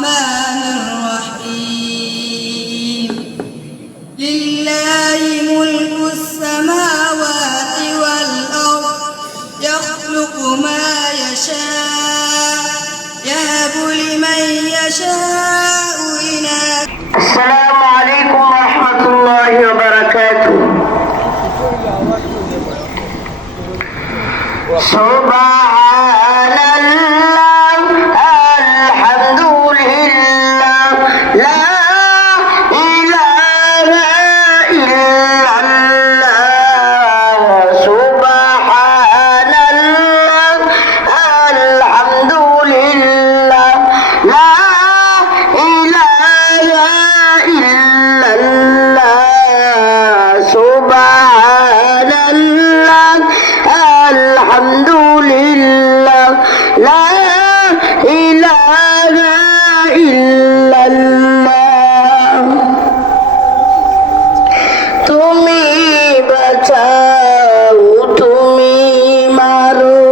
الرحمن الرحيم لله ملك السماوات والأرض يخلق ما يشاء يهب لمن يشاء إناثا. السلام عليكم ورحمة الله وبركاته. سبحان الله الحمد لله لا إله إلا الله. سبحان الله الحمد لله لا إله إلا الله. سبحان الله الحمد لله لا إله إلا الله. তুমি বাঁচাও তুমি মারো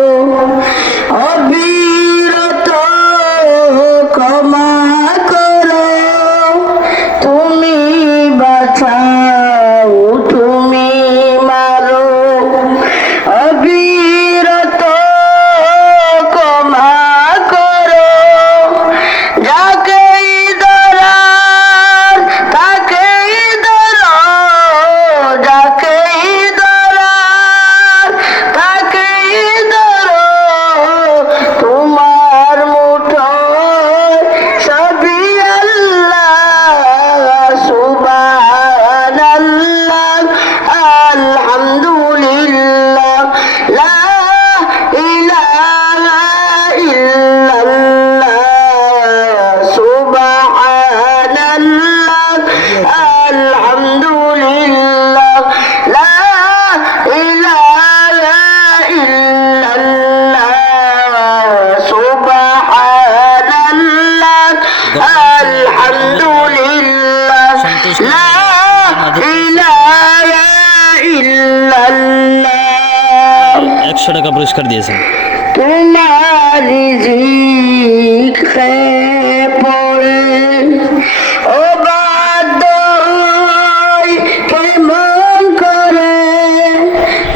অবিরত ক্ষমা করো। তুমি বাঁচাও তুমি মারো অবিরত ক্ষমা করো। যাকেই ধরার তাকেই ধরো, যাকেই ধরার তাকেই ধরো। তোমার মুঠোয় সবই আল্লাহ। সুবহানাল্লাহ আলহামদুলিল্লাহ লা ইলাহা ইল্লাল্লাহ। সুবহানাল্লাহ আলহামদুলিল্লাহ লা ইলাহা ইল্লাল্লাহ। সুবহানাল্লাহ আলহামদুলিল্লাহ লা ইলাহা ইল্লাল্লাহ। 100 টাকা পুরস্কার দিয়েছেন। তোমার রিজিক খেয়ে পড়ে ও বাধ্য হই কেমন করে।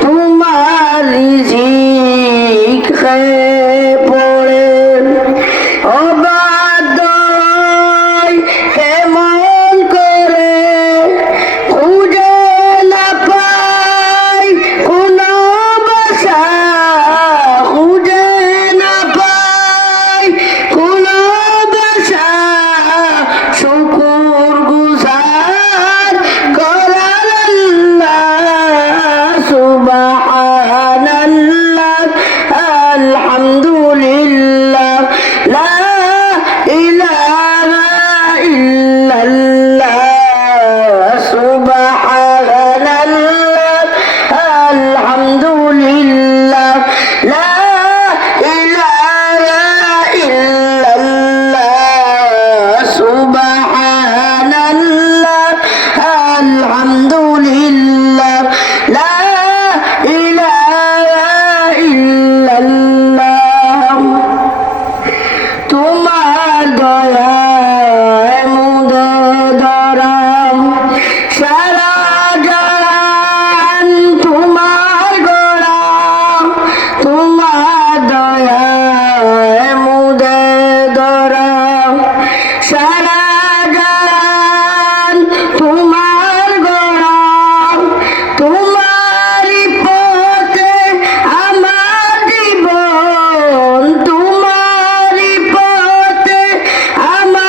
তোমার রিজিক খেয়ে পড়ে ও বাধ্য হই কেমন করে। খুঁজে না পাই কোনো বাসা, খুঁজে না পাই কোনো বাসা। শুকুর গুজার করার আল্লাহ। সুবহানাল্লাহ আলহামদুলিল্লাহ লা ইলাহা ইল্লাল্লাহ। সুবহানাল্লাহ আলহামদুলিল্লাহ লা ইলাহা ইল্লাল্লাহ। সুবহানাল্লাহ আলহামদুলিল্লাহ লা ইলাহা ইল্লাল্লাহ। তোমার দয়ায় মুদে ধরাম সারা জাহান তোমার গোড়া। তোমার দয়ায় মুদে ধরাম সারা জাহান তোমার গোড়া। তোমারই পথে আমার জীবন, তোমারই পথে আমার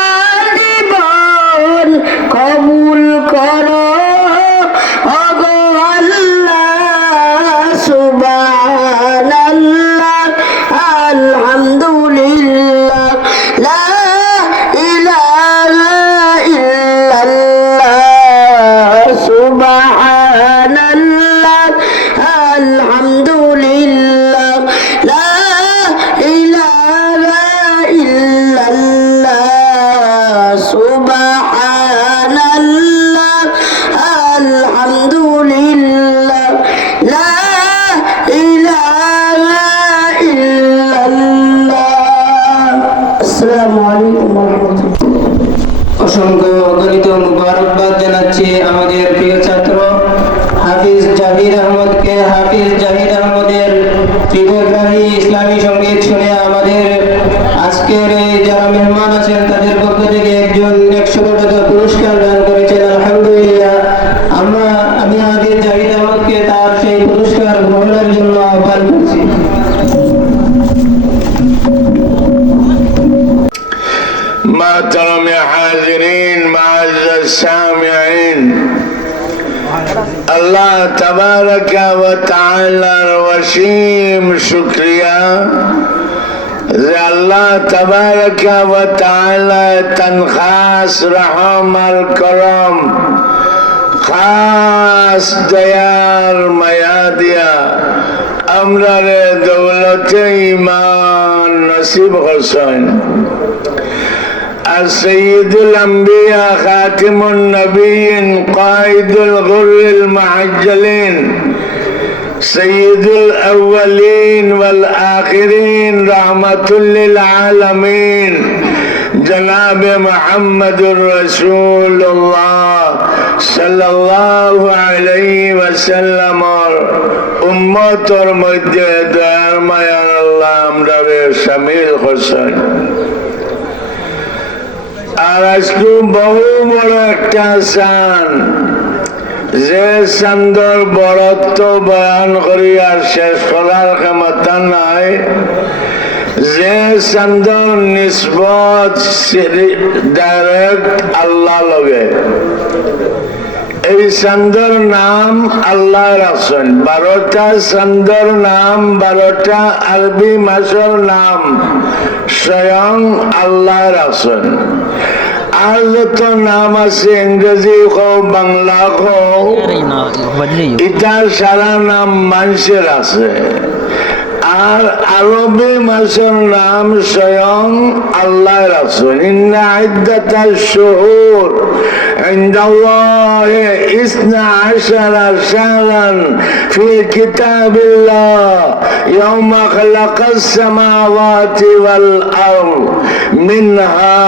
আলাইকুম ওয়া রাহমাতুল্লাহ। অসংখ্য অগণিত মুবারকবাদ জানাচ্ছি আমাদের প্রিয় ছাত্র হাফিজ জাহিদ আহমদকে। হাফিজ জাহিদ আহমদের ত্রিপুরাগ্রাহী ইসলামী সঙ্গীত শুনে আমাদের আজকের এই যারা মেহমান আছেন তাদের পক্ষ থেকে একজন 100 টাকা পুরস্কার দান করেছেন। আলহামদুলিল্লাহ, আমি হাফিজ জাহিদ আহমদকে তার সেই পুরস্কার গ্রহণের জন্য আহ্বান করছি। محترم حاضرین معزز سامعین، اللہ تبارک و تعالی وسیم شکریہ যে আল্লাহ তবারক ওয়া তাআলা তনখাস রহম আর করম খাস দয়ার মায়া দিয়া আমরা রে দৌলতে ঈমান নসিব করছেন। السيد الأنبياء خاتم النبيين قائد الغر المعجلين سيد الأولين والآخرين رحمة للعالمين جناب محمد رسول الله صلى الله عليه وسلم উম্মতের মধ্যে দয়ার মায়ার আল্লাহ আমরা শামিল করছেন। আর আজকে বহু বড় একটা চান, যে চান্দর বড়ত্ব বয়ান করি আর শেষ করার ক্ষমতা নাই, যে চান্দর নিসবত ডাইরেক্ট আল্লাহ লগে। এই চান্দর নাম আল্লাহ রাখছেন। 12টা চান্দর নাম, 12টা আরবি মাসের নাম স্বয়ং আল্লাহ রাখছেন। আর যত নাম আছে ইংরেজি হোক বাংলা হোক, ইটার সারা নাম মানুষের আছে। আর আরবি মাসের নাম স্বয়ং আল্লাহ রাখছেন। ইন্না ইদ্দাতাশ শুহুর ইনদাল্লাহি 12 শাহরান ফি কিতাবিল্লাহ ইয়াওমা খালাকাস সামাওয়াতি ওয়াল আরদ মিনহা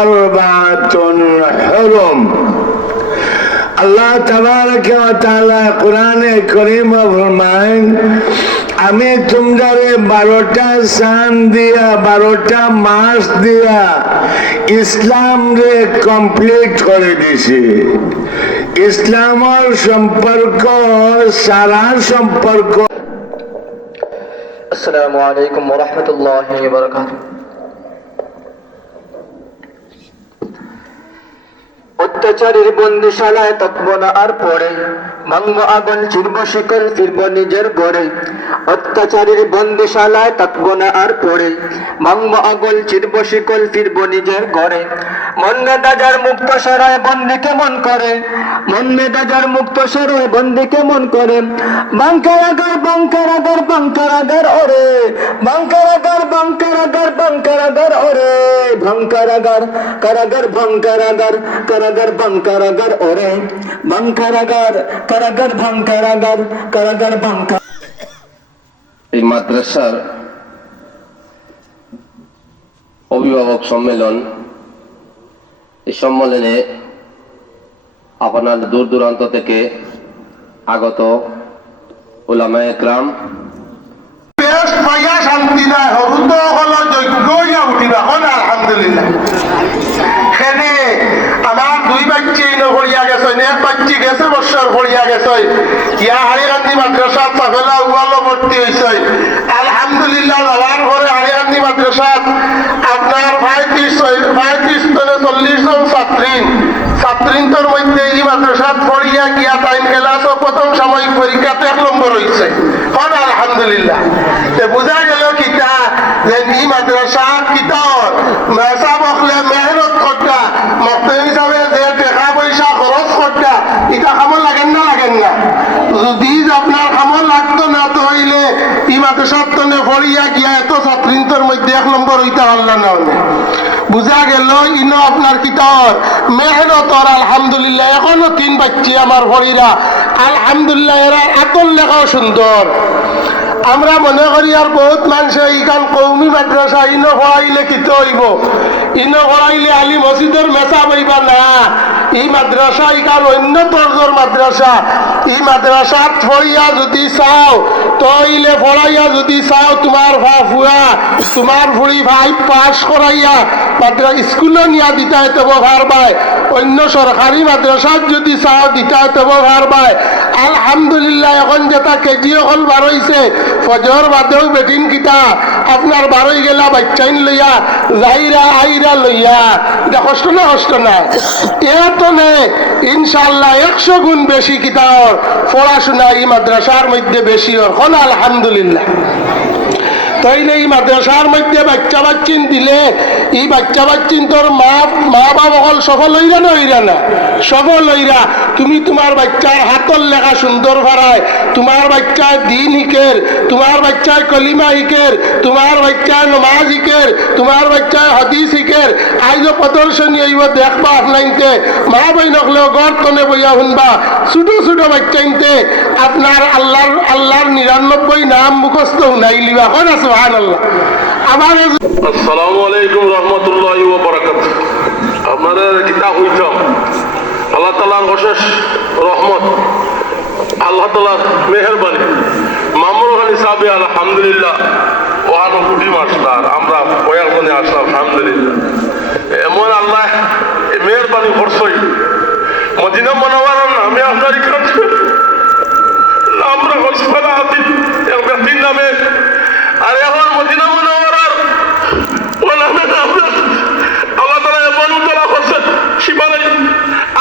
আরবাআতুন হুরুম। আল্লাহ তাবারক ওয়া তাআলা কোরআনে কারীমে ফরমায়, আমি তোমারে 12টা চাঁদ দিয়া 12টা মাস দিয়া ইসলাম রে কমপ্লিট করে দিছি। ইসলামের সম্পর্ক সারা সম্পর্ক। আসসালামু আলাইকুম ওয়া রাহমাতুল্লাহি ওয়া বারাকাতুহু। অত্যাচারের বন্দিশালায় থাকবো না আর পড়ে, ভাঙবো আগুন চিরব শিকল ফিরবো নিজের গড়ে। অত্যাচারের বন্দিশালায় থাকবো না আর পড়ে, ভাঙবো আগুন চিরব শিকল ফিরবো নিজের গড়ে। মন মেজাজার মুক্ত সরায় বন্দি কেমন করে, মন মেজাজার মুক্ত সরায় বন্দি কেমন করে। বাঙ্কারাগার বাঙ্কারাগার বাঙ্কারাগার ওরে, বাঙ্কারাগার বাঙ্কারাগার বাঙ্কারাগার ওরে। ভাঙ্কারাগার কারাগার ভাঙ্কারাগার কারাগার বাঙ্কারাগার ওরে। বাঙ্কারাগার কারাগার ভাঙ্কারাগার কারাগার বাঙ্কা। এই মাদ্রাসার অভিভাবক সম্মেলন, এই সম্মেলনে আপনার দূর দূরান্ত থেকে আগত উলামায়ে কেরাম, শান্তি নাই হরুদ যোগ্য উঠিবা আলহামদুলিল্লাহ। সেনে আমার 2 বাচ্চা পড়িয়া গেছে, এক বাচ্চি গেছে বছর পড়িয়া গেছে। ইয়া হারিকান্দি মাদ্রাসা তাফেলা উয়ালো ভর্তি হয়েছে আলহামদুলিল্লাহ। যাওয়ার পরে হারিকান্দি মাদ্রাসা আপনার 35 থেকে 40 জন ছাত্রীর মধ্যে এই মাদ্রাসা পড়িয়া গিয়া টাইম ক্লাস প্রথম সাময়িক পরীক্ষাতে 1 নম্বর হয়েছে। আলহামদুলিল্লাহ। বুঝা গেল কিতা যে এই মাদ্রাসা কিতা মেসা বকলে মেহনত করতা, মক্তব হিসাবে যে টাকা পয়সা খরচ করতা, এটা খামর লাগেন না লাগেন না? যদি আপনার খামর লাগতো না তো হইলে এই মাদ্রাসা তনে পড়িয়া গিয়া এত ছাত্রীর মধ্যে 1 নম্বর হইতে পারল না। বুঝা গেল ইনো আপনার কিতার মেহনতর আলহামদুলিল্লাহ। এখনো 3 বাচ্চি আমার ভরিরা আলহামদুলিল্লাহ, এরা এত লেখাও সুন্দর। আমরা মনে করি আর বহুত মানুষে ইখান কৌমি মাদ্রাসা ইনো পড়াইলে কিতো হইব, ইনো পড়াইলে আলী মসজিদের মেসা বইবা না। এই মাদ্রাসা ইখান অন্য তর্জর মাদ্রাসা। এই মাদ্রাসাত পড়িয়া যদি চাও তইলে পড়াইয়া যদি চাও তোমার ফুয়া তোমার ফুড়ি ভাই পাস করাইয়া মাদ্রাসা স্কুলে নিয়া দিতা তব ভারবাই। অন্য সরকারি মাদ্রাসাত যদি চাও দিতা তব ভারবাই। আলহামদুলিল্লাহ এখন যেটা কেজি অকল বারইছে ফজর বাদেও বেটিন কিতা আপনার বারই গেলা বাচ্চাইন লইয়া যাইরা আইরা লইয়া। এটা কষ্ট না কষ্ট না? এত নে ইনশাল্লাহ 100 গুণ বেশি কিতার পড়াশোনা এই মাদ্রাসার মধ্যে বেশি হন আলহামদুলিল্লাহ। তাইলে এই মাদ্রাসার মধ্যে বাচ্চা বাচ্চিন দিলে এই বাচ্চা বাচ্চিন তোর মা বাবা অকল সফল হইরা না হইরা না? সফল হইরা। তুমি তোমার বাচ্চার হাতর লেখা সুন্দর ভাড়ায়, তোমার বাচ্চায় দিন শিকের, তোমার বাচ্চায় কলিমা শিকের, তোমার বাচ্চায় নমাজ শিকের, তোমার বাচ্চায় হাদিস শিকের। আইজ প্রদর্শনী হইব দেখবা আপনাইতে মা বই নকলেও গড় তনে বইয়া শুনবা ছোট ছোট বাচ্চাইতে আপনার আল্লাহর 99 নাম মুখস্থ শুনাই লিবা। কোন আছে সুবহানাল্লাহ। আবার আসসালামু আলাইকুম রহমতুল্লাহি ওয়া বারাকাতুহু। আপনাদের কিতাব হইতাম আল্লাহ তাআলার অশেষ রহমত, আল্লাহ তাআলার মেহেরবানি। মামুর আলী সাহেব আলহামদুলিল্লাহ ওহানো কুটি মাস্টার আমরা কয়েকজনে আসলাম আলহামদুলিল্লাহ। এমন আল্লাহ মেহেরবানি করছই মদিনা মুনাওয়ারার নামে আপনার আমরা হসপাতাল আছি এক ব্যক্তির নামে, আর এখন মদিনা মুনাওয়ারার ও নামে আল্লাহ তাআলা এমন উজ্জ্বলা করছেন সীমানাই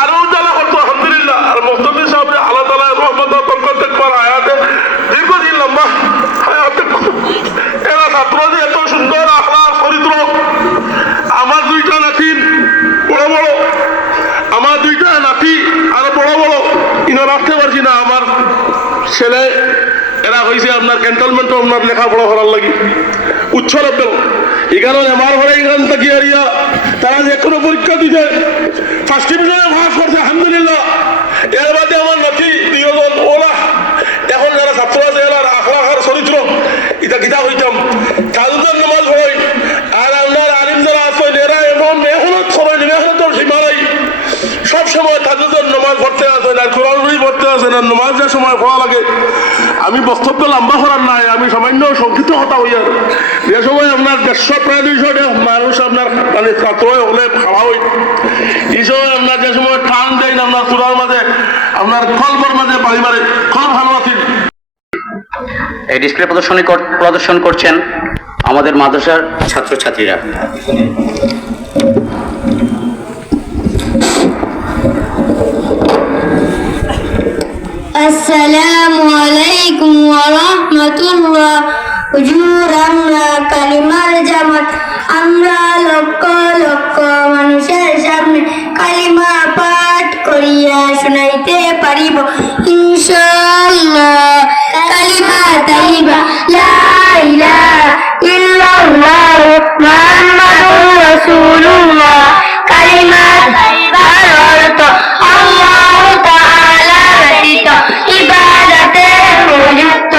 আরো উজ্জ্বলা করতো আলহামদুলিল্লাহ। আর মুফতি সাহেব আল্লাহ তাআলা রহমত বরকত কর আয়াতে দীর্ঘদিন লম্বা হায়াতে এরা ছাত্র যে এত সুন্দর আখলাক চরিত্র। আমার দুইটা নাতি বড় বড়, আমার দুইটা নাতি আরো বড় বড়, ইনো রাখতে পারছি না। আমার ছেলে এরা হয়েছে আপনার ক্যান্টনমেন্ট আপনার লেখাপড়া করার লাগি উচ্চ লেভেল। এই কারণে আমার ঘরে এখান থেকে এরিয়া তারা যে কোনো পরীক্ষা দিতে ফার্স্ট ডিভিশনে পাস করছে আলহামদুলিল্লাহ। এর বাদে আমার নাতি দুজন ওরা এখন যারা ছাত্র আছে এরা আখলাকার চরিত্র এটা গীতা হইতাম তাদের নামাজ হয়। আর আপনার আলিম যারা আছেন এরা এমন মেহনত করেন, মেহনতের সীমা নাই। সবসময় তাদের নামাজ পড়তে আসেন আর কোরআন শরীফ পড়তে আসেন আর নামাজ যে সময় পড়া লাগে। আমি বক্তব্য লম্বা করার নাই, আমি সামান্য সংক্ষিপ্ত কথা হইয়া যে সময় আপনার 150 প্রায় 200 মানুষ আপনার মানে ছাত্র হলে খাওয়া হই এই সময় আপনার যে সময় টান দেন আপনার চূড়ার মাঝে আপনার কলবর মাঝে বাড়ি মারে কল ভালো আছিল। এই ডিসপ্লে প্রদর্শন করছেন আমাদের মাদ্রাসার ছাত্রছাত্রীরা। আসসালামু আলাইকুম ওয়া রাহমাতুল্লাহ। হুজুর আমরা কালিমার জামাত, আমরা লক্ষ লক্ষ মানুষের সামনে কালিমা পাঠ করিয়া শুনাইতে পারিব ইনশাআল্লাহ। কালিমা তাইবা লা ইলাহা ইল্লাল্লাহ মুহাম্মাদুর রাসূলুল্লাহ। কালিমা তাইবার অর্থ আল্লাহ তাআলা ব্যতীত ইবাদতে উপযুক্ত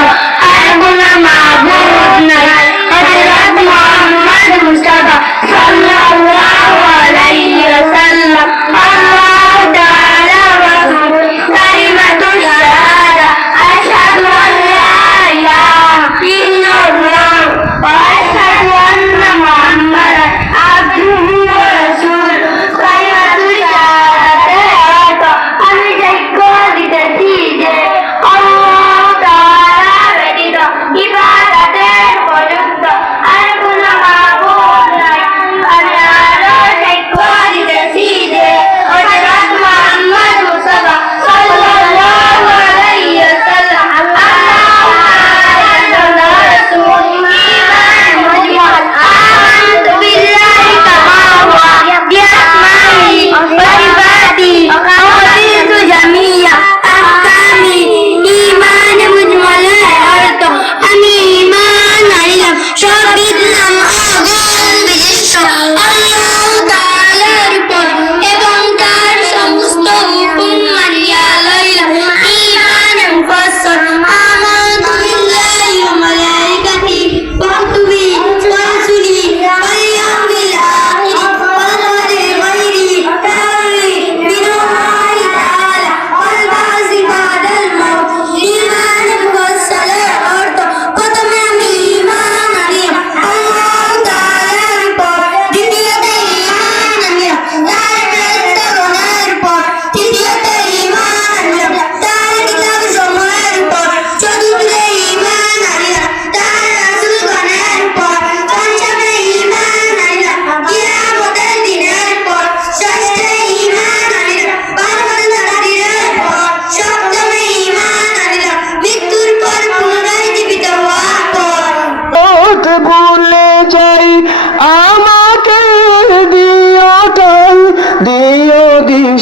আর কোনো মাবুদ নাই। হযরত মুহাম্মদ মুস্তাফা সাল্লাল্লাহু আলাইহি ওয়াসাল্লাম আল্লাহ তাআলা রাসূল। কালিমাতুশ শাহাদা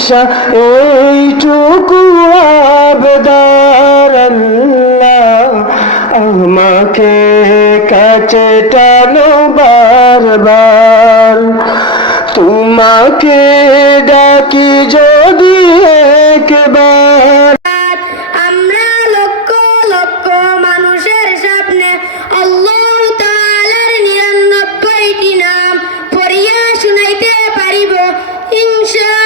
আশা এইটুকু আবেদন আল্লাহ আমাকে কাছে টানো বারবার তোমাকে ডাকি যদি একবার আমরা লক্ষ লক্ষ মানুষের সামনে আল্লাহ তাআলার 99টি নাম পড়িয়া শুনাইতে পারিব ইনশাআল্লাহ।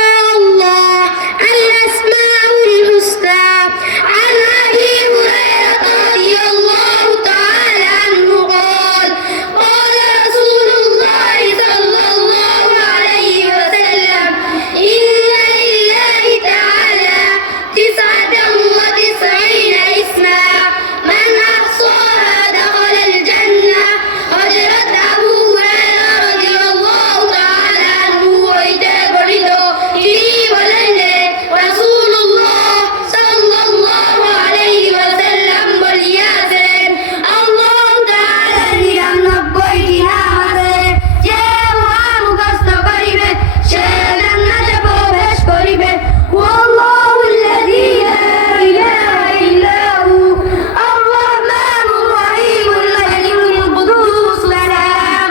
আল আসমাউল হুসনা আন আবি হুরায়রা রাদিয়াল্লাহু তাআলা আনহু قال قال رسول الله صلى الله عليه وسلم إن لله تعالى 99 اسما من أحصاها دخل الجنة حضرت أبو هريرة رضي الله تعالى عنه হইতে বর্ণিত তিনি বলেন যে রাসূলুল্লাহ সাল্লাল্লাহু আলাইহি ওয়াসাল্লাম বলিয়াছেন আল্লাহ তাআলা 99টি নাম আছে যে উহা মুখস্থ করিবে সে জান্নাতে প্রবেশ করিবে والله الذي لا إله إلا هو الرحمن الرحيم الملك القدوس السلام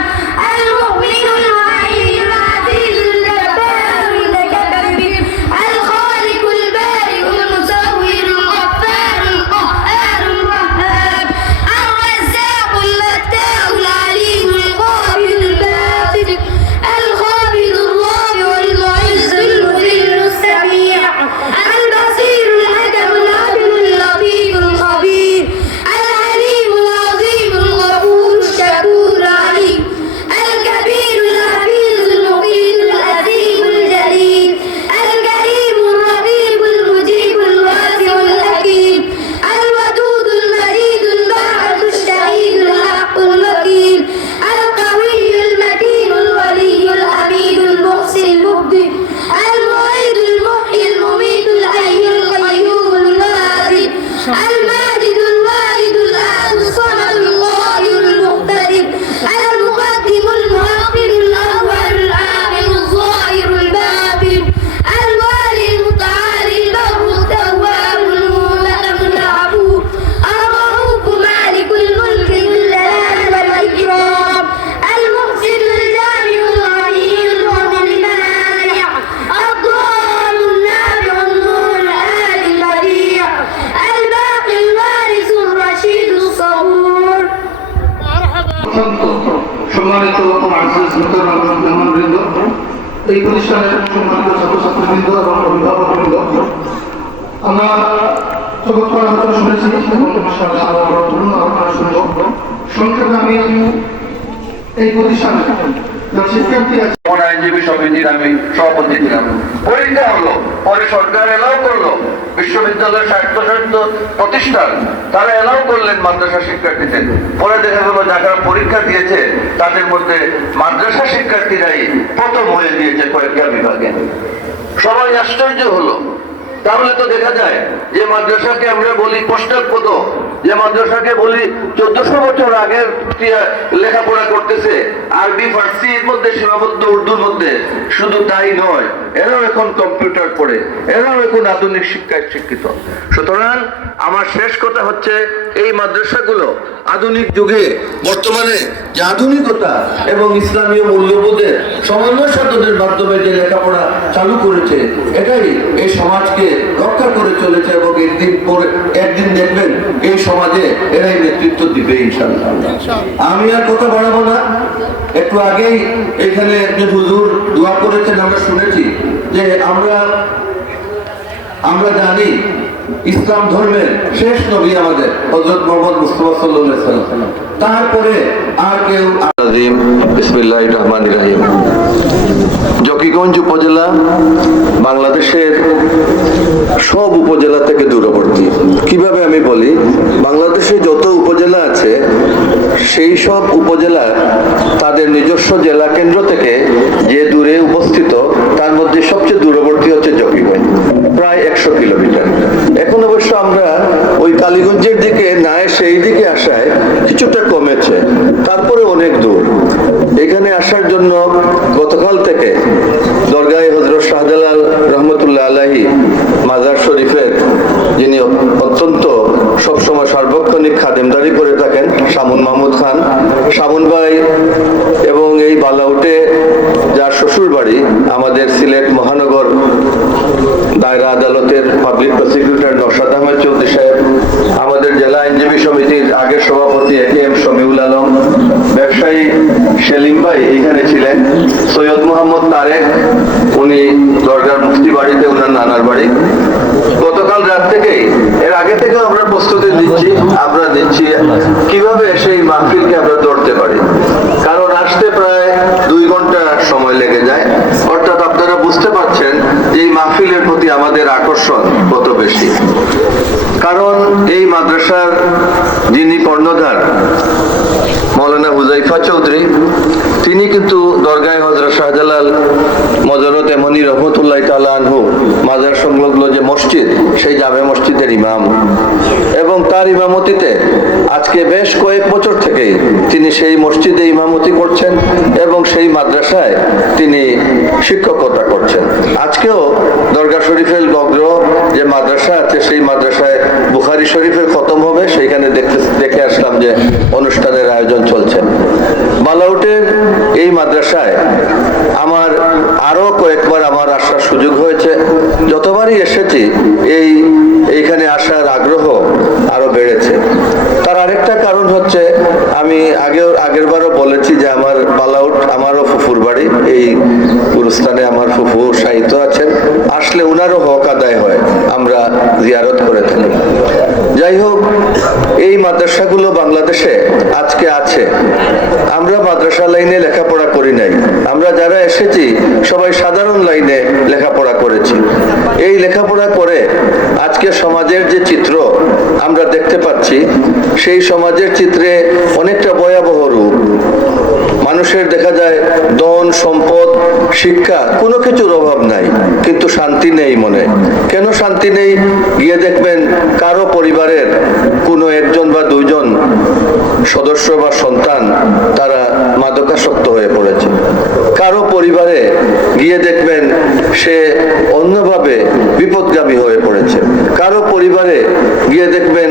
المؤمن المهيمن العزيز الجبار المتكبر الخالق البارئ المصور الغفار القهار الوهاب الرزاق الفتاح العليم القابل الباسط الخابر الرافع المعز المذل السميع البصير الحكم العدل اللطيف الخبير العليم العظيم الغفور الشكور العليم الكبير الحفيظ المقيم العزيز الجليل الكريم الرقيب المجيب الواسع الحكيم الودود المجيد الباعث الشهيد الحق الوكيل القوي المتين الولي الحميد المحسن المبدئ المعيد المحيي المميت الحي القيوم الواحد الماجد الوالد الأحد الصمد القادر المقتدر المقدم المؤخر الأول الآخر الظاهر الباطن الوالي المتعالي البر التواب المنتقم العفو الرؤوف مالك الملك ذو الجلال والإكرام المحسن الجامع الغني المغني المانع الضار النافع النور الهادي البديع الباقي الوارث الرشيد الصبور সম্মানিত মেহমানবৃন্দ, এই প্রতিষ্ঠানের সম্মানিত ছাত্রছাত্রীবৃন্দ এবং অভিভাবকবৃন্দ, আমরা জগৎ করার কথা শুনেছি এবং আপনারা শুনব। সংক্ষেপে আমি এই প্রতিষ্ঠানে শিক্ষার্থী আছে আইনজীবী সমিতির আমি সভাপতি ছিলাম। পরীক্ষা হলো, পরে সরকার এলাও করলো, বিশ্ববিদ্যালয়ের স্বায়ত্তশাসিত প্রতিষ্ঠান তারা এলাও করলেন মাদ্রাসা শিক্ষার্থীদের। পরে দেখা গেল যারা পরীক্ষা দিয়েছে তাদের মধ্যে মাদ্রাসা শিক্ষার্থীরাই প্রথম হয়ে দিয়েছে কয়েকটা বিভাগে। সবাই আশ্চর্য হলো। তাহলে তো দেখা যায় যে মাদ্রাসাকে আমরা বলি পশ্চাৎপদ, যে মাদ্রাসাকে বলি 1400 বছর আগের লেখাপড়া করতেছে, আরবি ফার্সির মধ্যে সীমাবদ্ধ, উর্দুর মধ্যে, শুধু তাই নয়, এরাও এখন কম্পিউটার পড়ে, এরাও এখন আধুনিক শিক্ষায় শিক্ষিত। সুতরাং আমার শেষ কথা হচ্ছে এই মাদ্রাসাগুলো আধুনিক যুগে বর্তমানে যে আধুনিকতা এবং ইসলামীয় মূল্যবোধের সমন্বয় সাধনের মাধ্যমে যে লেখাপড়া চালু করেছে, এটাই এই সমাজকে রক্ষা করে চলেছে এবং একদিন দেখবেন এই সমাজে এরাই নেতৃত্ব দিবে ইনশাআল্লাহ। আমি আর কথা বাড়াবো না। একটু আগেই এখানে একজন হুজুর দোয়া করেছেন, আমরা শুনেছি যে আমরা জানি ইসলাম ধর্মের শেষ নবী আমাদের হযরত মুহাম্মদ মুস্তাফা সাল্লাল্লাহু আলাইহি ওয়াসাল্লাম, তারপরে আর কেউ। বিসমিল্লাহির রহমানির রহিম। জকিগঞ্জ উপজেলা বাংলাদেশের সব উপজেলা থেকে দূরবর্তী। কিভাবে আমি বলি, বাংলাদেশে যত উপজেলা আছে সেই সব উপজেলা তাদের নিজস্ব জেলা কেন্দ্র থেকে যে দূরে অবস্থিত, তার মধ্যে সবচেয়ে দূরবর্তী হচ্ছে জকিগঞ্জ, প্রায় 100 কিলোমিটার। এখন অবশ্য আমরা ওই কালীগঞ্জের দিকে না এসে এই দিকে আসায় কিছুটা কমেছে, তারপরে অনেক দূর। এখানে আসার জন্য গতকাল থেকে দরগাহে হযরত শাহজালাল রহমতুল্লাহ উনি খাদেমদারি করে থাকেন, শামুন মাহমুদ খান। শামুন ভাই এবং এই বালাউটে যার শ্বশুর বাড়ি আমাদের সিলেট মহানগর দায়রা আদালতের পাবলিক প্রসিকিউটর নওশাদ আহমেদ চৌধুরী সাহেব, আমাদের জেলা আইনজীবী সমিতির আগের সভাপতি এ.কে.এম. শমিউল আলম, ব্যবসায়ী সেলিম ভাই এখানে ছিলেন, সৈয়দ মোহাম্মদ তারেক, উনি দরগার মুফতি বাড়িতে ওনার নানার বাড়ি। গতকাল রাত থেকেই, এর আগে থেকে আমরা প্রস্তুতি দিচ্ছি, আমরা দিচ্ছি কিভাবে সেই মাহফিলকে আমরা ধরতে পারি, কারণ আসতে প্রায় 2 ঘন্টা সময় লেগে যায়। অর্থাৎ আপনারা বুঝতে পারছেন যে এই মাহফিলের প্রতি আমাদের আকর্ষণ কত বেশি। কারণ এই মাদ্রাসার যিনি কর্ণধার মৌলানা হুজাইফা চৌধুরী, তিনি কিন্তু দরগায় হযরত শাহজালাল মজরত এমনি রহমতুল্লাহ তাআলা আনহু মাজার সংলগ্ন যে মসজিদ, সেই জামে মসজিদের ইমাম, এবং তার ইমামতিতে আজকে বেশ কয়েক বছর থেকেই তিনি সেই মসজিদে ইমামতি করছেন এবং সেই মাদ্রাসায় তিনি শিক্ষকতা করছেন। আজকেও দরগা শরীফের গগ্র যে মাদ্রাসা আছে, সেই মাদ্রাসায় বুখারী শরীফের খতম হবে, সেইখানে দেখে আসলাম যে অনুষ্ঠানের আয়োজন চলছে। বালাউটের এই মাদ্রাসায় আমার আরো কয়েকবার আমার আসার সুযোগ হয়েছে। যতবারই এসেছি এইখানে আসার আগ্রহ আরো বেড়েছে। তার আরেকটা কারণ হচ্ছে, আমি আগের বারও বলেছি যে আমার বালাউট আমারও ফুফুর বাড়ি, এই গুরুস্থানে আমার ফুফু সাহিত্য আছেন, আসলে উনারও হক আদায় হয়, আমরা জিয়ারত করে থাকি। যাই হোক, এই মাদ্রাসাগুলো বাংলাদেশে আজকে আছে। আমরা মাদ্রাসা লাইনে লেখাপড়া করি নাই, আমরা যারা এসেছি সবাই সাধারণ লাইনে লেখাপড়া করেছি। এই লেখাপড়া করে আজকে সমাজের যে চিত্র আমরা দেখতে পাচ্ছি, সেই সমাজের চিত্রে অনেকটা ভয়াবহ রূপ। মানুষের দেখা যায় ধন সম্পদ শিক্ষা কোনো কিছুর অভাব নাই, কিন্তু শান্তি নেই মনে। কেন শান্তি নেই? গিয়ে দেখবেন কারো পরিবারের কোনো একজন বা দুইজন সদস্য বা সন্তান তারা মাদকাসক্ত হয়ে পড়েছে। কারো পরিবারে গিয়ে দেখবেন সে অন্যভাবে বিপদগামী হয়ে পড়েছে। কারো পরিবারে গিয়ে দেখবেন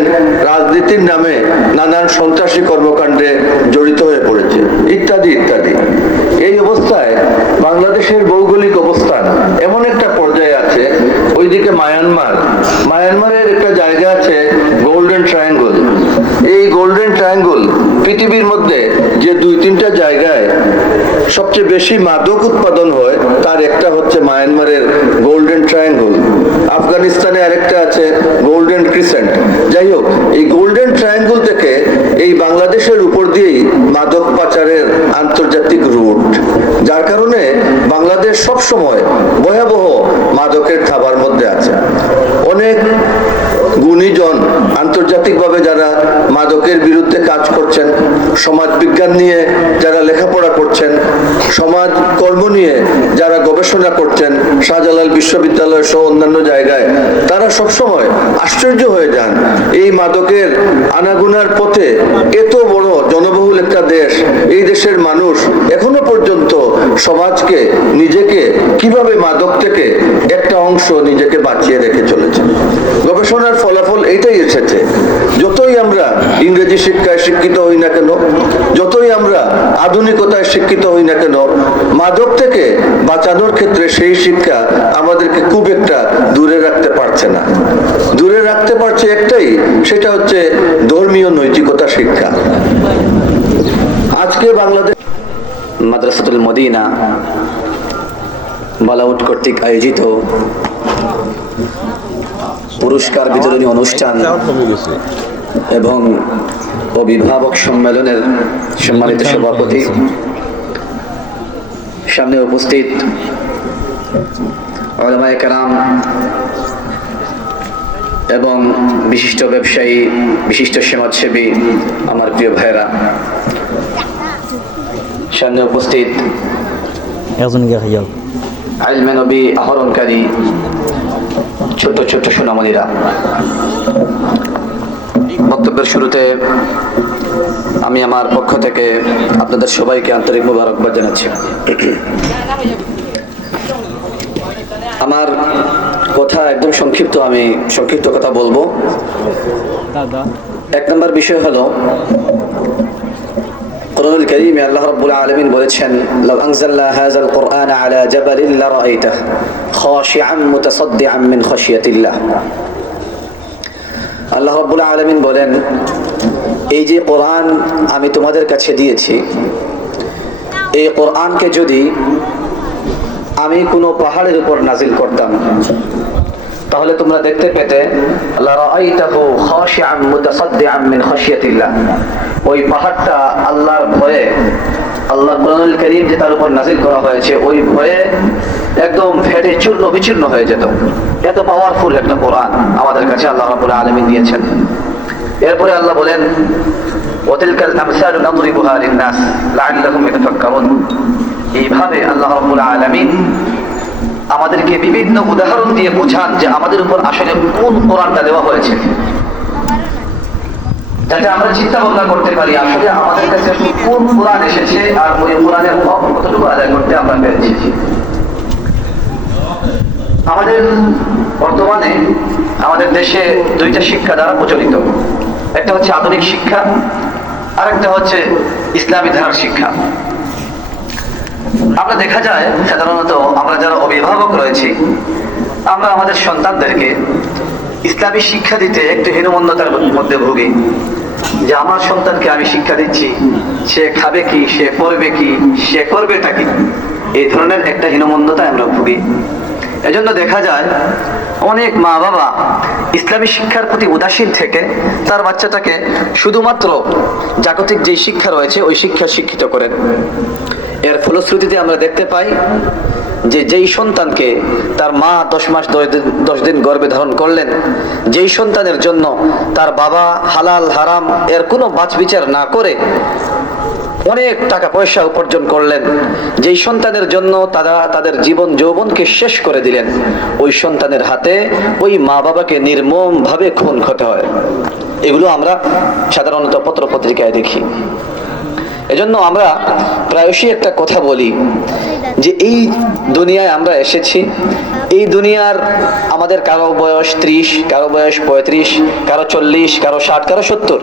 রাজনীতির নামে নানান সন্ত্রাসী কর্মকাণ্ডে জড়িত হয়ে পড়েছে, ইত্যাদি ইত্যাদি। এই অবস্থায় বাংলাদেশের ভৌগোলিক অবস্থান এমন একটা পর্যায়ে আছে, ওইদিকে মায়ানমারের একটা জায়গা আছে গোল্ডেন ট্রায়াঙ্গল। এই গোল্ডেন ট্রায়াঙ্গল পৃথিবীর মধ্যে যে 2-3টা জায়গায় সবচেয়ে বেশি মাদক উৎপাদন হয়, তার একটা হচ্ছে মায়ানমারের গোল্ডেন ট্রায়াঙ্গল। আফগানিস্তানে আরেকটা আছে গোল্ডেন ক্রিসেন্ট। যাই হোক, এই গোল্ডেন ট্রায়াঙ্গল থেকে এই বাংলাদেশের উপর দিয়েই মাদক পাচারের আন্তর্জাতিক রুট, যার কারণে বাংলাদেশ সব সময় ভয়াবহ মাদকের থাবার মধ্যে আছে। অনেক গুণীজন আন্তর্জাতিকভাবে যারা মাদকের বিরুদ্ধে কাজ করছেন, সমাজ বিজ্ঞান নিয়ে যারা লেখাপড়া করছেন, সমাজ কর্ম নিয়ে যারা গবেষণা করছেন, শাহজালাল বিশ্ববিদ্যালয় সহ অন্যান্য জায়গায়, তারা সবসময় আশ্চর্য হয়ে যান এই মাদকের আনাগুনার পথে এত বড় জনবহুল একটা দেশ, এই দেশের মানুষ এখনো পর্যন্ত সমাজকে, নিজেকে কিভাবে মাদক থেকে একটা অংশ নিজেকে বাঁচিয়ে রেখে চলেছে। গবেষণার ফলাফল এইটাই এসেছে, যতই আমরা ইংরেজি শিক্ষায় শিক্ষিত হই না কেন, যতই আমরা আধুনিকতায় শিক্ষিত হই না কেন, মাদক থেকে বাঁচানোর ক্ষেত্রে সেই শিক্ষা আমাদেরকে খুব একটা দূরে রাখতে পারছে না। দূরে রাখতে পারছে একটাই, সেটা হচ্ছে ধর্মীয় নৈতিকতা শিক্ষা। আজকে বাংলাদেশ মাদ্রাসাতুল মদিনা বালাউট কর্তৃক আয়োজিত পুরস্কার বিতরণী অনুষ্ঠান এবং অভিভাবক সম্মেলনের সম্মানিত সভাপতি, সামনে উপস্থিত উলামায়ে কেরাম এবং বিশিষ্ট ব্যবসায়ী, বিশিষ্ট সমাজসেবী, আমার প্রিয় ভাইরা, সামনে উপস্থিত ইলমে নবী আহরণকারী ছোট ছোট সোনামণিরা, বক্তব্যের শুরুতে আমি আমার পক্ষ থেকে আপনাদের সবাইকে আন্তরিক মোবারকবাদ জানাচ্ছি। আমার কথা একদম সংক্ষিপ্ত, আমি সংক্ষিপ্ত কথা বলবো। এক নম্বর বিষয় হলো কোরআনুল কারীমে আল্লাহ রাব্বুল আলামিন বলেছেন, লাউ আনজালনা হাযাল কুরআনা আলা জাবালিন লারাআইতাহু খাশিআন মুতাসাদ্দিআন মিন খাশিয়াতিল্লাহ। আল্লাহ রাব্বুল আলামিন বলেন, এই যে কোরআন আমি তোমাদের কাছে দিয়েছি, এই কোরআনকে যদি আমি কোনো পাহাড়ের উপর নাজিল করতাম তাহলে তোমরা দেখতে পেতে লারাআইতাহু খাশিআন মুতাসাদ্দিআন মিন খাশিয়াতিল্লাহ। ওই পাহাড়টা আল্লাহর ভয়ে, আল্লাহ কোরআনুল কারীম যে তার উপর নাজিল করা হয়েছে ওই ভয়ে একদম ফেটে চূর্ণ বিচূর্ণ হয়ে যেত। এত পাওয়ারফুল একটা কোরআন আমাদের কাছে আল্লাহ রাব্বুল আলামিন দিয়েছেন। এরপরে আল্লাহ বলেন, ওয়াতিলকাল আমসালু নাদরিবুহা লিন-নাস লাআল্লাহুম ইয়াতাফাক্কারুন। এইভাবে আল্লাহ রাব্বুল আলামিন আমাদেরকে বিভিন্ন উদাহরণ দিয়ে বোঝান যে আমাদের উপর আসলে কোন কোরআনটা দেওয়া হয়েছে, যাতে আমরা চিন্তা ভাবনা করতে পারি আসলে আমাদের কাছে কোন কোরআন এসেছে আর ওই কোরআনের হক কতটুকু আদায় করতে আমরা পেরেছি। আমাদের বর্তমানে আমাদের দেশে দুইটা শিক্ষা দ্বারা প্রচলিত, একটা হচ্ছে আধুনিক শিক্ষা আর একটা হচ্ছে ইসলামী ধারার শিক্ষা। আমরা দেখা যায় সাধারণত আমরা যারা অভিভাবক রয়েছি আমরা আমাদের সন্তানদেরকে ইসলামী শিক্ষা দিতে একটু হীনমন্যতার মধ্যে ভুগি, যে আমার সন্তানকে আমি শিক্ষা দিচ্ছি, সে খাবে কি, সে পড়বে কি, সে করবেটা কি, এই ধরনের একটা হীনমন্যতায় আমরা ভুগি। এজন্য দেখা যায় অনেক মা বাবা ইসলামী শিক্ষার প্রতি উদাসীন থেকে তার বাচ্চাটাকে শুধুমাত্র জাগতিক যে শিক্ষা রয়েছে ওই শিক্ষা শিক্ষিত করেন। এর ফলশ্রুতিতে আমরা দেখতে পাই যে যেই সন্তানকে তার মা 10 মাস 10 দিন গর্ভে ধারণ করলেন, যেই সন্তানের জন্য তার বাবা হালাল হারাম এর কোনো বাছবিচার না করে অনেক টাকা পয়সা উপার্জন করলেন, যেই সন্তানের জন্য তারা তাদের জীবন যৌবনকে শেষ করে দিলেন, ওই সন্তানের হাতে ওই মা বাবাকে নির্মমভাবে খুন হতে হয়। এগুলো আমরা সাধারণত পত্র পত্রিকায় দেখি। এজন্য আমরা প্রায়শই একটা কথা বলি যে এই দুনিয়ায় আমরা এসেছি, এই দুনিয়ার আমাদের কারো বয়স 30, কারো বয়স 35, কারো 40, কারো 60, কারো 70।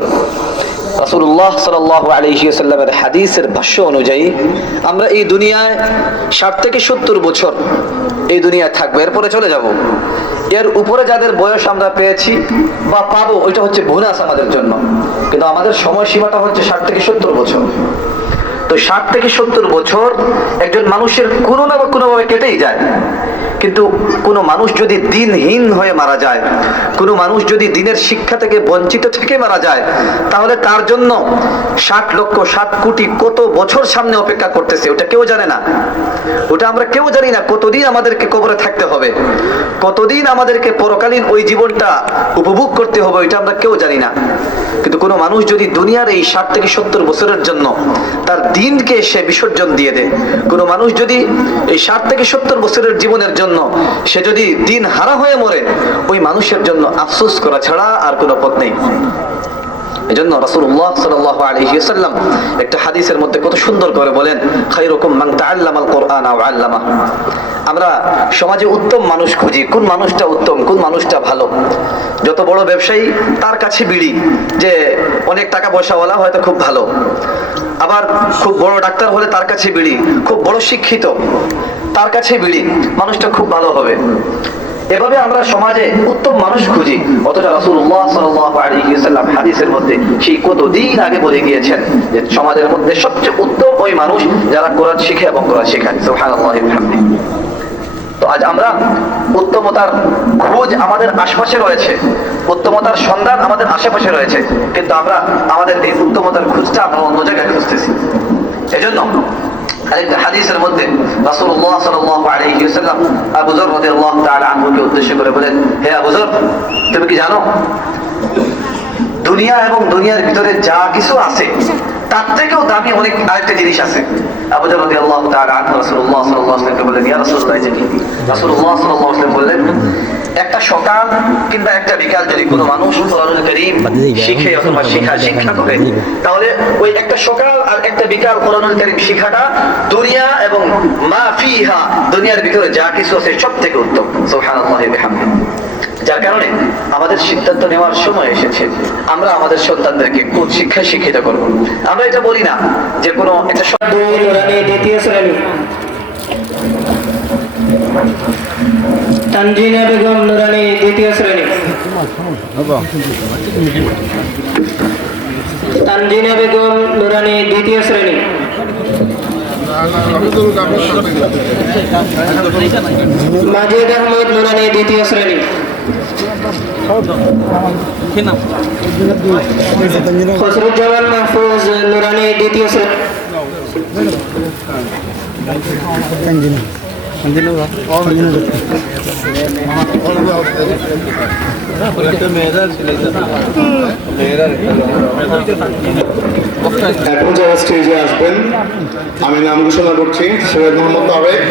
রাসূলুল্লাহ সাল্লাল্লাহু আলাইহি ওয়াসাল্লামের হাদিসের ভাষ্য অনুযায়ী আমরা এই দুনিয়ায় 60 থেকে 70 বছর এই দুনিয়ায় থাকবো, এরপরে চলে যাব। এর উপরে যাদের বয়স আমরা পেয়েছি বা পাবো ওইটা হচ্ছে বোনাস আমাদের জন্য, কিন্তু আমাদের সময়সীমাটা হচ্ছে 60 থেকে 70 বছর। তো 60 থেকে 70 বছর একজন মানুষের কোনো না কোনোভাবে কেটেই যায়। কিন্তু কোনো মানুষ যদি দিনহীন হয়ে মারা যায়, কোনো মানুষ যদি দিনের শিক্ষা থেকে বঞ্চিত থেকে মারা যায়, তাহলে তার জন্য 60 লক্ষ 60 কোটি কত বছর সামনে অপেক্ষা করতেছে ওটা কেউ জানে না। ওটা আমরা কেউ জানি না কতদিন আমাদেরকে কবরে থাকতে হবে, কতদিন আমাদেরকে পরকালীন ওই জীবনটা উপভোগ করতে হবে, ওইটা আমরা কেউ জানি না। কিন্তু কোনো মানুষ যদি দুনিয়ার এই 60 থেকে 70 বছরের জন্য তার দিনকে সে বিসর্জন দিয়ে দেয়, কোনো মানুষ যদি এই 60 থেকে 70 বছরের জীবনের জন্য সে যদি দিন হারা হয়ে মরে, ওই মানুষের জন্য আফসোস করা ছাড়া আর কোনো পথ নেই। এজন্য রাসূলুল্লাহ সাল্লাল্লাহু আলাইহি ওয়াসাল্লাম একটা হাদিসের মধ্যে কত সুন্দর করে বলেন, খায়রুকুম মান তাআল্লামাল কুরআনা ওয়া আল্লামা। আমরা সমাজে উত্তম মানুষ খুঁজি, কোন মানুষটা উত্তম, কোন মানুষটা ভালো। যত বড় ব্যবসায়ী তার কাছে বিড়ি, যে অনেক টাকা পয়সাওয়ালা হয়তো খুব ভালো, আবার খুব বড় ডাক্তার হলে তার কাছে বিড়ি, খুব বড় শিক্ষিত তার কাছে বিড়ি, মানুষটা খুব ভালো হবে। এভাবে আমরা সমাজে উত্তম মানুষ খুঁজি, অথচ রাসূলুল্লাহ সাল্লাল্লাহু আলাইহি ওয়াসাল্লাম হাদিসের মধ্যে সেই কতদিন আগে বলে গিয়েছেন যে সমাজের মধ্যে সবচেয়ে উত্তম ওই মানুষ যারা কোরআন শিখে এবং কোরআন শেখায়। সুবহানাল্লাহি ওয়া বিহামদিহি। তো আজ আমরা উত্তমতার খোঁজ আমাদের আশেপাশে রয়েছে, উত্তমতার সন্ধান আমাদের আশেপাশে রয়েছে, কিন্তু আমরা আমাদের এই উত্তমতার খোঁজটা আমরা অন্য জায়গায় খুঁজতেছি। এজন্য আরেকটা হাদিসের মধ্যে রাসূলুল্লাহ সাল্লাল্লাহু আলাইহি ওয়াসাল্লাম আবু যর রাদিয়াল্লাহু তাআলা আনহুকে উদ্দেশ্য করে বলেন, হে আবু যর, তুমি কি জানো দুনিয়া এবং দুনিয়ার ভিতরে যা কিছু আছে তার থেকেও দামি অনেক আরেকটা জিনিস আছে। আবু যর রাদিয়াল্লাহু তাআলা আনহু রাসূলুল্লাহ সাল্লাল্লাহু আলাইহি ওয়াসাল্লামকে বললেন, ইয়া রাসূলুল্লাহ, রাসূলুল্লাহ সাল্লাল্লাহু আলাইহি ওয়াসাল্লাম বললেন, একটা সকাল কিংবা একটা বিকাল যদি কোনো মানুষ কোরআনুল কারীম শিখে অথবা শিক্ষা করে, তাহলে ওই একটা সকাল আর একটা বিকাল কোরআনুল কারীম শিখাটা দুনিয়া এবং মা ফিহা, দুনিয়ার ভিতরে যা কিছু আছে সব থেকে উত্তম। সুবহানাল্লাহি ওয়া বিহামদিহি। যার কারণে আমাদের সিদ্ধান্ত নেওয়ার সময় এসেছে আমরা আমাদের সন্তানদেরকে কোন শিক্ষায় শিক্ষিত করব। আমরা এটা বলি না যে কোনো একটা দ্বিতীয় শ্রেণী তানজিনা বেগম নুরানি দ্বিতীয় শ্রেণী তানজিনা বেগম নুরানি দ্বিতীয় শ্রেণী মাজিদ আহমদ নুরানি দ্বিতীয় শ্রেণী খসরুজ্জামান মাহফুজ নুরানি দ্বিতীয় শ্রেণী এখন যারা স্টেজে আসবেন আমি নাম ঘোষণা করছি সৈয়দ মোহাম্মদ তাবেক।